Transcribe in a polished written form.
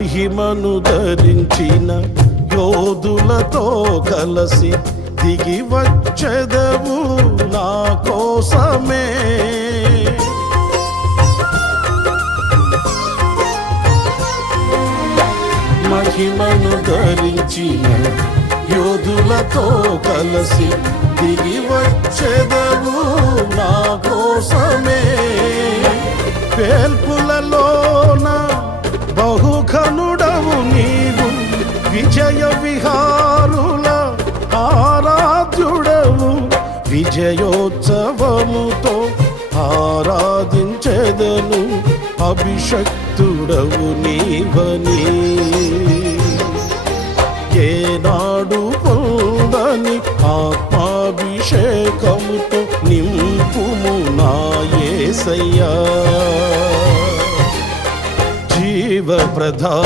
మహిమను ధరించిన యోధులతో కలసి దిగి వచ్చెదవు నా కోసమే. మహిమను ధరించిన యోధులతో కలసి దిగి వచ్చెదవు నా కోసమే. వేల్పులలోన బహుఘనుడవు నీవు, విజయ విహారుల ఆరాధ్యుడవు. విజయోత్సవముతో ఆరాధించెదను, అభిషక్తుడవు నీవని. ఏనాడు పొందని ఆత్మాభిషేకముతో నింపుము నా యేసయ్యా. జీవ ప్రధాన